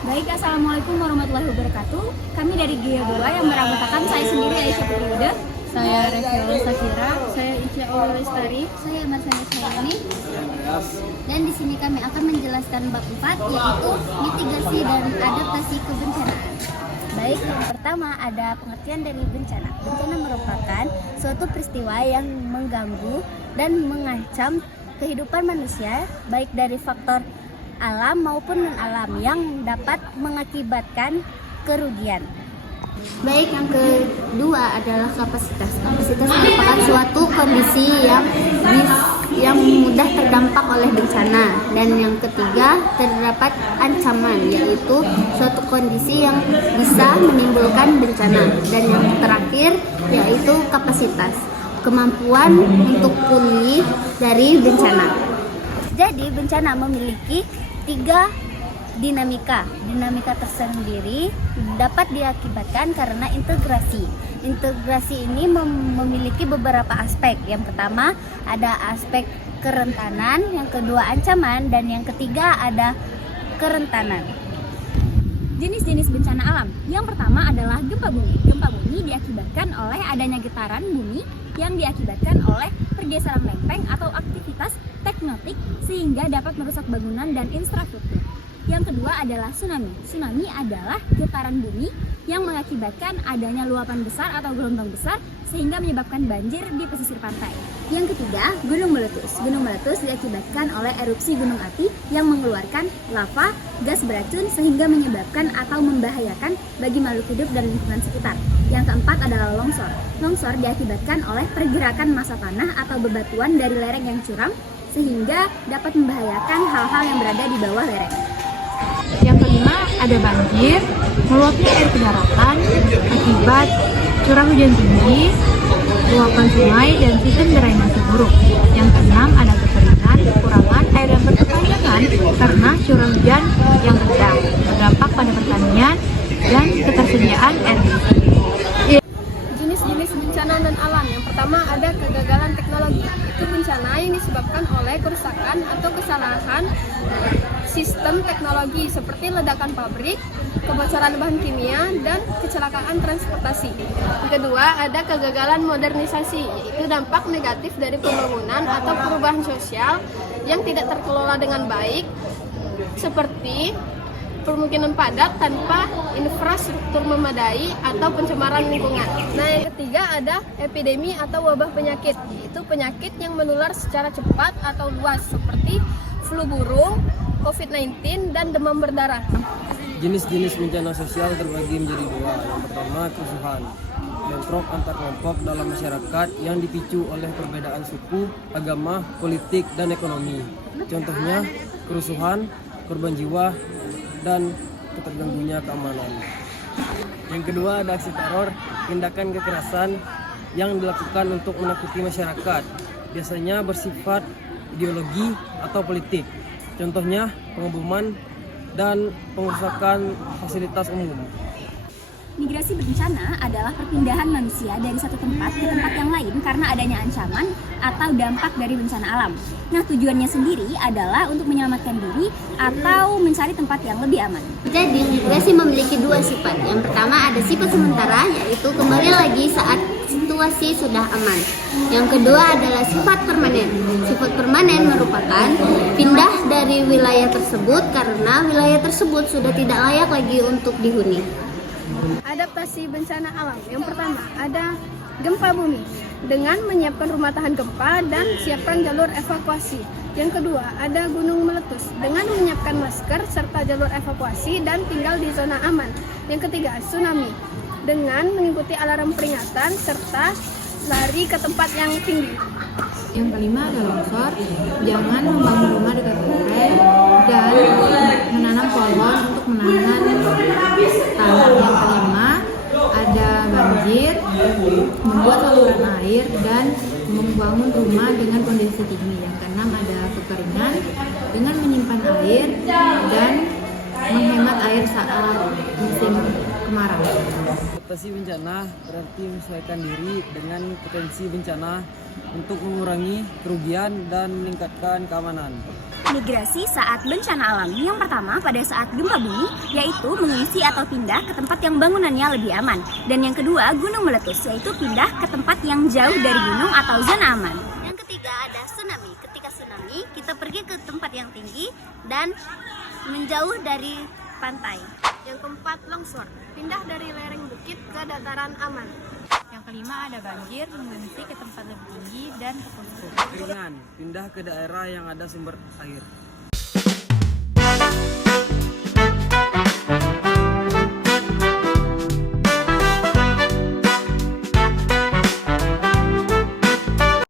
Baik, Assalamualaikum warahmatullahi wabarakatuh. Kami dari GIA 2 yang beranggotakan saya sendiri Aisyah Putri, Saya Reviol Sakira, saya Ica Aul Lestari, Saya Marsani Syahini. Dan di sini kami akan menjelaskan bab 4 yaitu mitigasi dan adaptasi kebencanaan. Baik, yang pertama ada pengertian dari bencana. Bencana merupakan suatu peristiwa yang mengganggu dan mengancam kehidupan manusia baik dari faktor alam maupun non-alam yang dapat mengakibatkan kerugian. Baik, yang kedua adalah kapasitas. Kapasitas merupakan suatu kondisi yang mudah terdampak oleh bencana. Dan yang ketiga, terdapat ancaman, yaitu suatu kondisi yang bisa menimbulkan bencana. Dan yang terakhir, yaitu kapasitas, kemampuan untuk pulih dari bencana. Jadi, bencana memiliki 3 dinamika. Dinamika tersendiri dapat diakibatkan karena integrasi. Integrasi ini memiliki beberapa aspek. Yang pertama ada aspek kerentanan, yang kedua ancaman, dan yang ketiga ada kerentanan. Jenis-jenis bencana alam. Yang pertama adalah gempa bumi. Gempa bumi diakibatkan oleh adanya getaran bumi yang diakibatkan oleh pergeseran lempeng atau aktivitas tektonik sehingga dapat merusak bangunan dan infrastruktur. Yang kedua adalah tsunami. Tsunami adalah getaran bumi yang mengakibatkan adanya luapan besar atau gelombang besar sehingga menyebabkan banjir di pesisir pantai. Yang ketiga, gunung meletus. Gunung meletus diakibatkan oleh erupsi gunung api yang mengeluarkan lava, gas beracun sehingga menyebabkan atau membahayakan bagi makhluk hidup dan lingkungan sekitar. Yang keempat adalah longsor. Longsor diakibatkan oleh pergerakan massa tanah atau bebatuan dari lereng yang curam sehingga dapat membahayakan hal-hal yang berada di bawah lereng. Yang kelima ada banjir, meluapnya air ke daratan akibat curah hujan tinggi, luapan sungai, dan sistem drainase buruk. Yang keenam ada kekeringan, kekurangan air yang berkepanjangan karena curah hujan yang rendah, berdampak pada pertanian dan ketersediaan air bersih. Jenis-jenis bencana dan alam. Yang pertama ada kegagalan teknologi. Itu bencana yang disebabkan oleh kerusakan atau kesalahan sistem teknologi seperti ledakan pabrik, kebocoran bahan kimia, dan kecelakaan transportasi. Yang kedua ada kegagalan modernisasi, yaitu dampak negatif dari pembangunan atau perubahan sosial yang tidak terkelola dengan baik, seperti permukiman padat tanpa infrastruktur memadai atau pencemaran lingkungan. Nah, yang ketiga ada epidemi atau wabah penyakit, yaitu penyakit yang menular secara cepat atau luas seperti flu burung, COVID-19, dan demam berdarah. Jenis-jenis bencana sosial terbagi menjadi 2. Yang pertama kerusuhan, bentrok antar kelompok dalam masyarakat yang dipicu oleh perbedaan suku, agama, politik, dan ekonomi. Contohnya kerusuhan, korban jiwa, dan keterganggunya keamanan. Yang kedua ada aksi teror, tindakan kekerasan yang dilakukan untuk menakuti masyarakat, biasanya bersifat ideologi atau politik. Contohnya pengeboman dan pengerusakan fasilitas umum. Migrasi bencana adalah perpindahan manusia dari satu tempat ke tempat yang lain karena adanya ancaman atau dampak dari bencana alam. Nah, tujuannya sendiri adalah untuk menyelamatkan diri atau mencari tempat yang lebih aman. Jadi, migrasi memiliki 2 sifat. Yang pertama ada sifat sementara, yaitu kembali lagi saat situasi sudah aman. Yang kedua adalah sifat permanen. Sifat permanen merupakan pindah dari wilayah tersebut karena wilayah tersebut sudah tidak layak lagi untuk dihuni. Adaptasi bencana alam. Yang pertama ada gempa bumi dengan menyiapkan rumah tahan gempa dan siapkan jalur evakuasi. Yang kedua ada gunung meletus dengan menyiapkan masker serta jalur evakuasi dan tinggal di zona aman. Yang ketiga tsunami dengan mengikuti alarm peringatan serta lari ke tempat yang tinggi. Yang kelima ada longsor, jangan membangun rumah dekat pantai dan menanam pohon untuk menahan tanah. Yang kelima ada banjir, membuat saluran air dan membangun rumah dengan kondisi tinggi. Yang keenam ada kekeringan dengan menyimpan air dan menghemat air saat musim kemarau. Adaptasi bencana berarti menyesuaikan diri dengan potensi bencana untuk mengurangi kerugian dan meningkatkan keamanan. migrasi saat bencana alam. Yang pertama pada saat gempa bumi, yaitu mengungsi atau pindah ke tempat yang bangunannya lebih aman. Dan yang kedua, gunung meletus, yaitu pindah ke tempat yang jauh dari gunung atau zona aman. Yang ketiga ada tsunami. Ketika tsunami, kita pergi ke tempat yang tinggi dan menjauh dari pantai. Yang keempat, longsor. Pindah dari lereng bukit ke dataran aman. Yang kelima ada banjir, mengungsi ke tempat lebih tinggi dan ke posko. Keringan, pindah ke daerah yang ada sumber air.